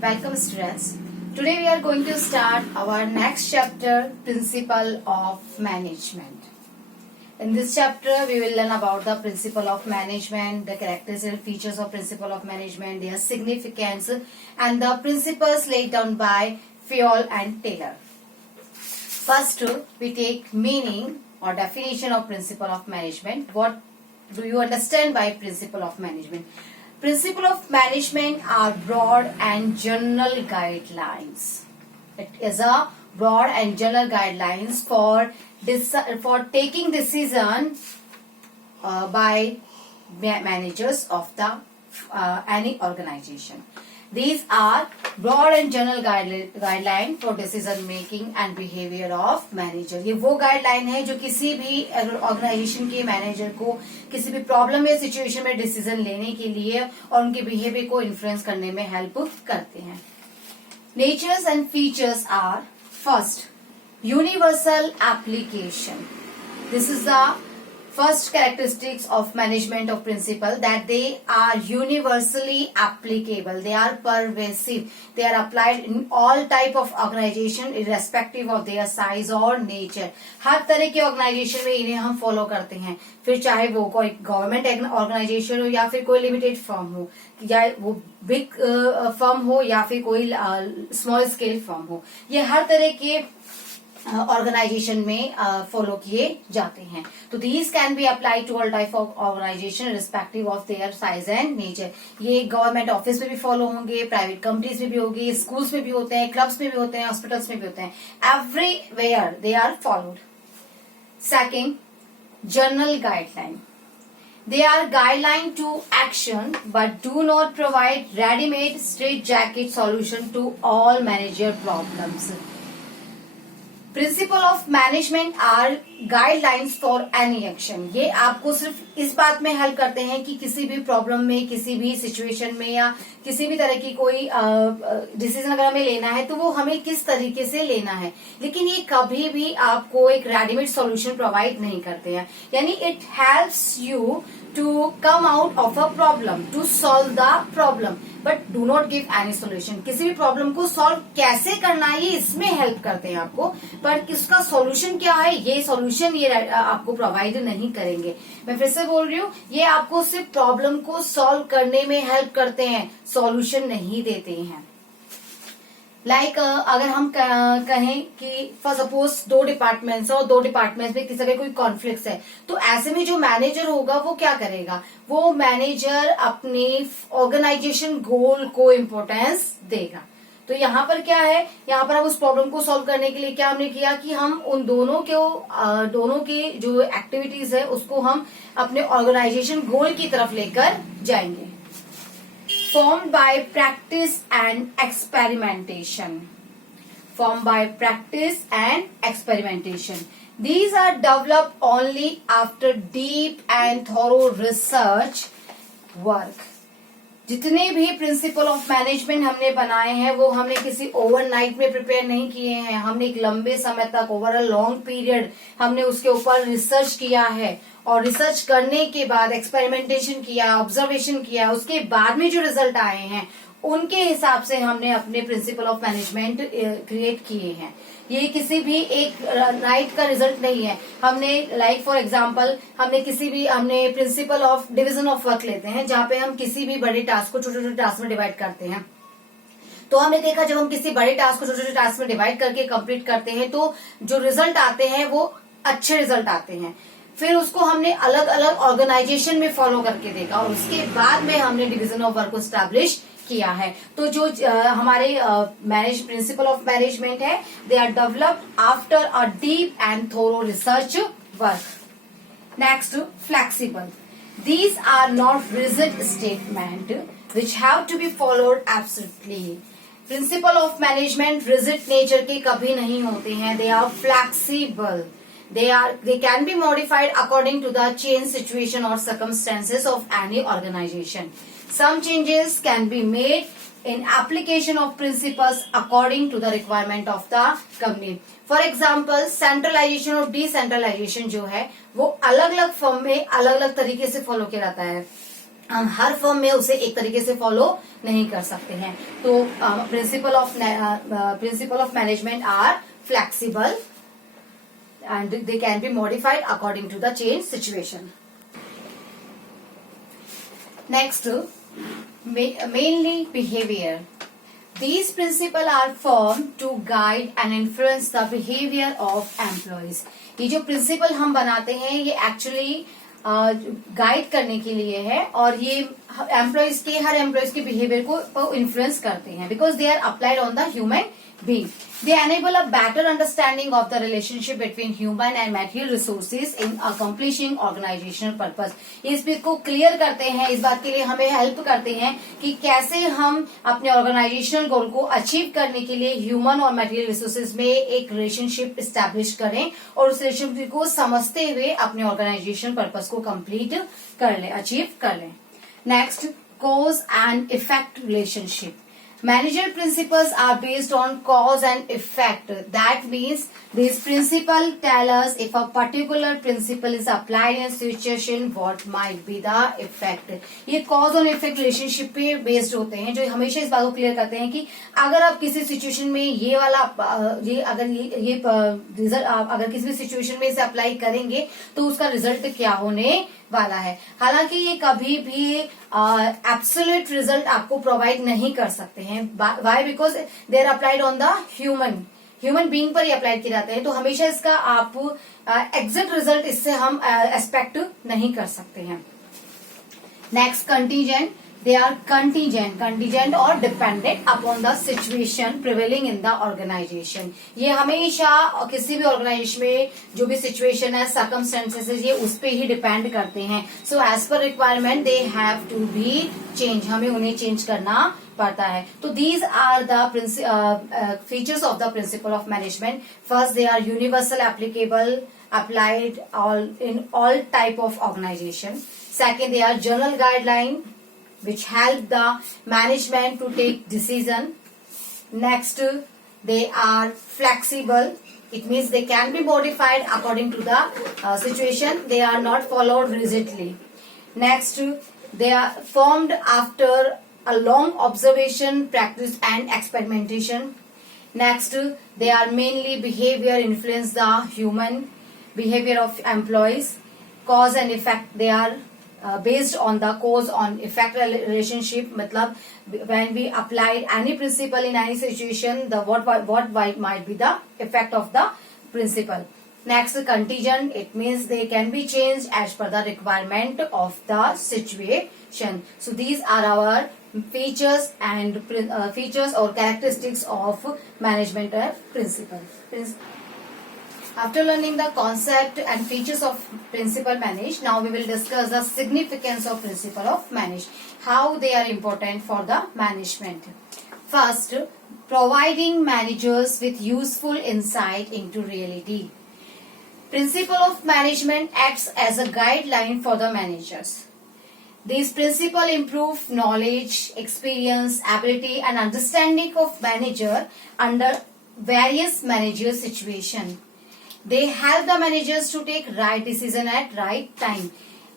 Welcome students. Today we are going to start our next chapter, Principle of Management. In this chapter we will learn about the Principle of Management, the characteristics and features of Principle of Management, their significance and the principles laid down by Fayol and Taylor. First we take meaning or definition of Principle of Management. What do you understand by Principle of Management? Principle of management are broad and general guidelines. It is a broad and general guidelines for taking decision by managers of the any organization. These are broad and general guideline for decision making and behavior of manager. ये वो guideline है जो किसी भी organisation के manager को किसी भी प्रॉब्लम या सिचुएशन में डिसीजन लेने के लिए और उनके बिहेवियर को इन्फ्लुएंस करने में हेल्प करते हैं. Natures and features are first universal application. This is the first characteristics of management of principle, that they are universally applicable, they are pervasive, they are applied in all type of organization irrespective of their size or nature. हर तरह के organisation में इन्हें हम follow करते हैं, फिर चाहे वो कोई गवर्नमेंट ऑर्गेनाइजेशन हो या फिर कोई लिमिटेड फर्म हो, या वो बिग फर्म हो या फिर कोई स्मॉल स्केल फर्म हो. ये हर तरह के ऑर्गेनाइजेशन में फॉलो किए जाते हैं. तो these can be apply to all type of organisation respective of their size and nature. ये गवर्नमेंट ऑफिस में भी फॉलो होंगे, प्राइवेट कंपनीज में भी होंगे, स्कूल्स में भी होते हैं, क्लब्स में भी होते हैं, हॉस्पिटल्स में भी होते हैं. Everywhere they are followed. Second, general guideline. They are guideline to action but do not provide ready-made straitjacket solution to all manager problems. Principle of management are guidelines for any action. ये आपको सिर्फ इस बात में help करते हैं कि किसी भी प्रॉब्लम में, किसी भी सिचुएशन में या किसी भी तरह की कोई डिसीजन अगर हमें लेना है तो वो हमें किस तरीके से लेना है. लेकिन ये कभी भी आपको एक रेडीमेड सॉल्यूशन प्रोवाइड नहीं करते हैं. यानी it helps you to come out of a problem, to solve the problem, but do not give any solution. किसी भी प्रॉब्लम को सॉल्व कैसे करना है ये इसमें हेल्प करते हैं आपको, पर इसका सॉल्यूशन क्या है ये सॉल्यूशन ये आपको प्रोवाइड नहीं करेंगे. मैं फिर से बोल रही हूँ, ये आपको सिर्फ प्रॉब्लम को सॉल्व करने में हेल्प करते हैं, सॉल्यूशन नहीं देते हैं. लाइक अगर हम कहें कि फॉर सपोज दो डिपार्टमेंट्स और दो डिपार्टमेंट्स में किसी का कोई कॉन्फ्लिक्ट है, तो ऐसे में जो मैनेजर होगा वो क्या करेगा, वो मैनेजर अपने ऑर्गेनाइजेशन गोल को इम्पोर्टेंस देगा. तो यहाँ पर क्या है, यहाँ पर हम उस प्रॉब्लम को सॉल्व करने के लिए क्या हमने किया कि हम उन दोनों के जो एक्टिविटीज है उसको हम अपने ऑर्गेनाइजेशन गोल की तरफ लेकर जाएंगे. Formed by practice and experimentation. Formed by practice and experimentation. These are developed only after deep and thorough research work. जितने भी प्रिंसिपल ऑफ मैनेजमेंट हमने बनाए हैं वो हमने किसी ओवरनाइट में प्रिपेयर नहीं किए हैं. हमने एक लंबे समय तक, ओवर अ लॉन्ग पीरियड हमने उसके ऊपर रिसर्च किया है, और रिसर्च करने के बाद एक्सपेरिमेंटेशन किया, ऑब्जर्वेशन किया, उसके बाद में जो रिजल्ट आए हैं उनके हिसाब से हमने अपने प्रिंसिपल ऑफ मैनेजमेंट क्रिएट किए हैं. ये किसी भी एक नाइट का रिजल्ट नहीं है. हमने लाइक फॉर एग्जांपल हमने principle of division of work लेते हैं, जहाँ पे हम किसी भी बड़े टास्क को छोटे छोटे टास्क में डिवाइड करते हैं. तो हमने देखा जब हम किसी बड़े टास्क को छोटे छोटे टास्क में डिवाइड करके कंप्लीट करते हैं तो जो रिजल्ट आते हैं वो अच्छे रिजल्ट आते हैं. फिर उसको हमने अलग अलग ऑर्गेनाइजेशन में फॉलो करके देखा और उसके बाद में हमने डिवीजन ऑफ वर्क को स्टैब्लिश किया है. तो जो हमारे प्रिंसिपल ऑफ मैनेजमेंट है, they are developed after a deep and thorough research work. Next, flexible. These are not rigid statement which have to be followed absolutely. Principle of management rigid nature के कभी नहीं होते हैं. They are flexible. They can be modified according to the change situation or circumstances of any organization. Some changes can be made in application of principles according to the requirement of the company. For example, centralization और decentralization जो है वो अलग अलग firm में अलग अलग तरीके से फॉलो किया जाता है. हम हर फर्म में उसे एक तरीके से फॉलो नहीं कर सकते हैं। तो principle of management are flexible and they can be modified according to the change situation. Next, mainly behavior. These principles are formed to guide and influence the behavior of employees. ये जो principal हम बनाते हैं ये actually guide करने के लिए है और ये हर एम्प्लॉयज के बिहेवियर को इन्फ्लुएंस करते हैं because they are applied on the human being. They enable a better understanding of the relationship between human and material resources in accomplishing organizational purpose. ये इस बात को क्लियर करते हैं, इस बात के लिए हमें हेल्प करते हैं कि कैसे हम अपने ऑर्गेनाइजेशनल गोल को अचीव करने के लिए ह्यूमन और मटेरियल रिसोर्सेज में एक रिलेशनशिप स्टैब्लिश करें और उस रिलेशनशिप को समझते हुए अपने ऑर्गेनाइजेशन पर्पस को कंप्लीट कर लें, अचीव कर लें. Next, cause and effect relationship. Managerial principles are based on cause and effect. That means these principles tell us if a particular principle is applied in a situation, what might be the effect. ये cause और effect relationship पे based होते हैं जो हमेशा इस बात को क्लियर करते हैं कि अगर आप किसी सिचुएशन में ये वाला ये रिजल्ट अगर किसी भी सिचुएशन में इसे अप्लाई करेंगे तो उसका रिजल्ट क्या होने वाला है. हालांकि ये कभी भी एब्सोल्यूट रिजल्ट आपको प्रोवाइड नहीं कर सकते हैं. Why? Because they are applied on the human being पर ही अप्लाई किए जाते हैं. तो हमेशा इसका आप एग्जैक्ट रिजल्ट इससे हम एक्सपेक्ट नहीं कर सकते हैं. Next, contingent. They are contingent or dependent upon the situation prevailing in the organization. ये हमेशा किसी भी ऑर्गेनाइजेशन में जो भी सिचुएशन है, सर्कमस्टेंसेस ये उस पे ही डिपेंड करते हैं. So as per requirement they have to be change, हमें उन्हें चेंज करना पड़ता है. तो these are the features of the principle of management. First, they are universal applicable, applied in all type of organization. Second, they are general guideline which help the management to take decision. Next, they are flexible. It means they can be modified according to the situation. They are not followed rigidly. Next, they are formed after a long observation, practice and experimentation. Next, they are mainly behavior influence the human behavior of employees. Cause and effect, they are based on the cause on effect relationship. मतलब when we applied any principle in any situation, the what might be the effect of the principle. Next, contingent. It means they can be changed as per the requirement of the situation. So these are our features and features or characteristics of management principle. After learning the concept and features of principal manage, now we will discuss the significance of principle of manage, how they are important for the management. First, providing managers with useful insight into reality. Principle of management acts as a guideline for the managers. These principles improve knowledge, experience, ability and understanding of manager under various managerial situations. They help the managers to take right decision at right time.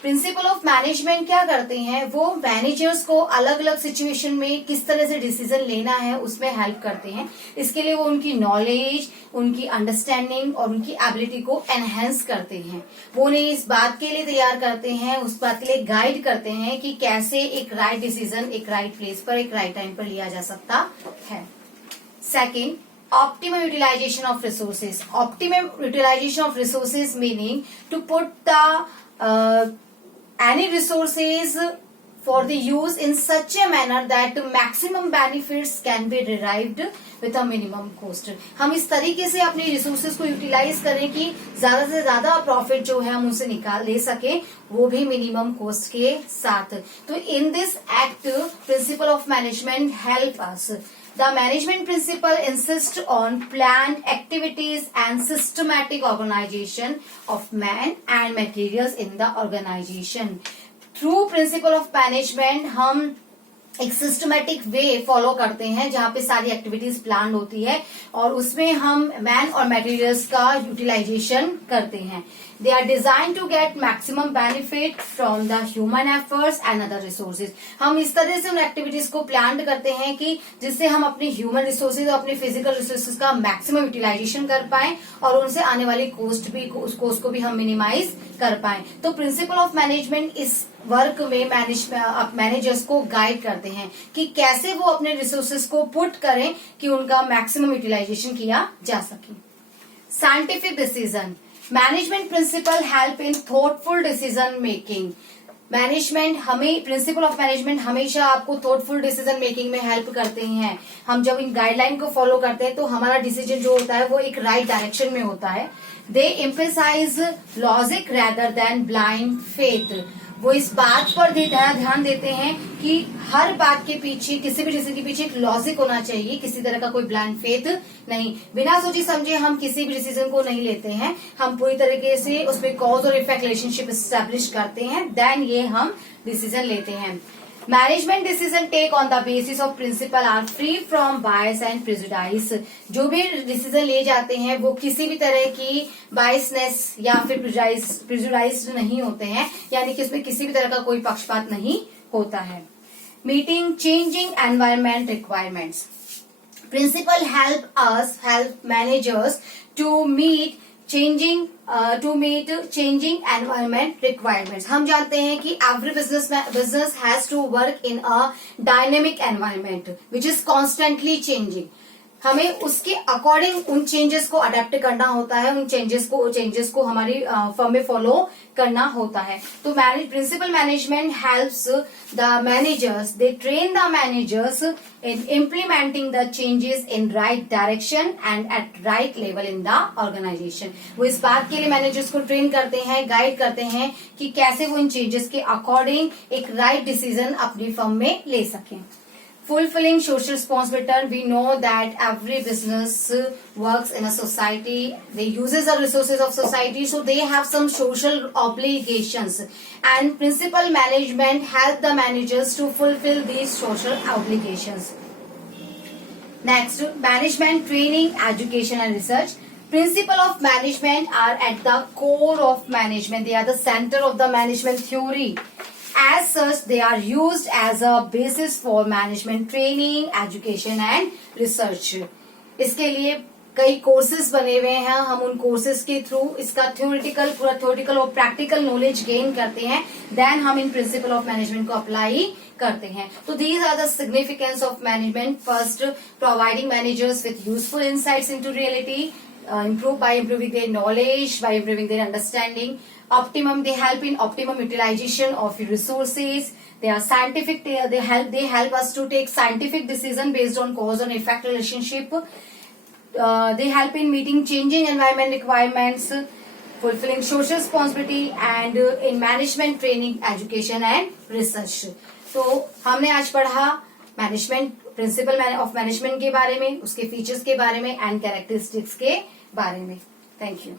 Principal of management क्या करते हैं, वो managers को अलग अलग situation में किस तरह से डिसीजन लेना है उसमें हेल्प करते हैं. इसके लिए वो उनकी नॉलेज, उनकी अंडरस्टैंडिंग और उनकी एबिलिटी को एनहेंस करते हैं. वो उन्हें इस बात के लिए तैयार करते हैं, उस बात के लिए गाइड करते हैं कि कैसे एक राइट डिसीजन एक राइट प्लेस पर एक राइट टाइम पर लिया जा सकता है. Second, optimum utilization of resources. Optimum utilization of resources meaning to put the any resources for the use in such a manner that maximum benefits can be derived with a minimum cost. हम इस तरीके से अपने resources को utilise करें कि ज्यादा से ज्यादा प्रॉफिट जो है हम उसे निकाल ले सके, वो भी मिनिमम कॉस्ट के साथ. तो in this act principal of management help us. The management principle insists on planned activities and systematic organization of man and materials in the organization. Through principle of management हम एक systematic way follow करते हैं जहां पे सारी activities plan होती है और उसमें हम मैन और मटेरियल्स का यूटिलाइजेशन करते हैं. They are design to get maximum benefit from the human efforts and other resources. हम इस तरह से उन एक्टिविटीज को प्लान करते हैं कि जिससे हम अपने ह्यूमन रिसोर्सेज और अपने फिजिकल रिसोर्सेज का मैक्सिमम यूटिलाइजेशन कर पाए और उनसे आने वाली कॉस्ट को भी हम मिनिमाइज कर पाए. तो प्रिंसिपल ऑफ मैनेजमेंट इस वर्क में मैनेजर्स को गाइड करते हैं कि कैसे वो अपने रिसोर्सेज को पुट करें कि उनका मैक्सिमम यूटिलाइजेशन किया जा सके. Scientific decision. Management principle help in thoughtful decision making. Principle of management हमेशा आपको थॉटफुल डिसीजन मेकिंग में हेल्प करते हैं. हम जब इन गाइडलाइन को फॉलो करते हैं तो हमारा डिसीजन जो होता है वो एक राइट डायरेक्शन में होता है. They emphasise logic rather than blind faith. वो इस बात पर ध्यान देते हैं कि हर बात के पीछे, किसी भी डिसीजन के पीछे एक लॉजिक होना चाहिए, किसी तरह का कोई ब्लाइंड फेथ नहीं. बिना सोचे समझे हम किसी भी डिसीजन को नहीं लेते हैं. हम पूरी तरीके से उसमें कॉज और इफेक्ट रिलेशनशिप एस्टेब्लिश करते हैं, देन ये हम डिसीजन लेते हैं. Management decision take on the basis of principle are free from bias and prejudice. जो भी डिसीजन ले जाते हैं वो किसी भी तरह की बायसनेस या फिर प्रेजुडाइज्ड नहीं होते हैं, यानी कि उसमें किसी भी तरह का कोई पक्षपात नहीं होता है. Meeting changing environment requirements. Principle help managers to meet changing environment requirements. हम जानते हैं कि every business has to work in a dynamic environment which is constantly changing. हमें उसके अकॉर्डिंग उन चेंजेस को अडेप्ट करना होता है, उन चेंजेस को हमारी फर्म में फॉलो करना होता है. तो principle management helps the managers, they train the managers in implementing the changes in right direction and at right level in the organisation. वो इस बात के लिए मैनेजर्स को ट्रेन करते हैं, गाइड करते हैं कि कैसे वो इन चेंजेस के अकॉर्डिंग एक राइट डिसीजन अपनी फर्म में ले सकें. Fulfilling social responsibility. We know that every business works in a society. They uses the resources of society, so they have some social obligations. And principal management help the managers to fulfill these social obligations. Next, management training, education and research. Principle of management are at the core of management. They are the center of the management theory. As such, they are used as a basis for management training, education and research. इसके लिए कई courses बने हुए हैं. हम उन courses के through इसका पूरा थ्योरेटिकल और प्रैक्टिकल नॉलेज गेन करते हैं, देन हम इन प्रिंसिपल ऑफ मैनेजमेंट को अप्लाई करते हैं. तो these are the significance of management. First, providing managers with useful insights into reality, by improving their knowledge, by improving their understanding. They help in optimum utilization of resources. They are scientific. They help us to take scientific decision based on cause and effect relationship. They help in meeting changing environment requirements, fulfilling social responsibility, and in management training, education and research. तो हमने आज पढ़ा management, principal of management के बारे में, उसके features के बारे में एंड कैरेक्टरिस्टिक्स के बारे में. Thank you.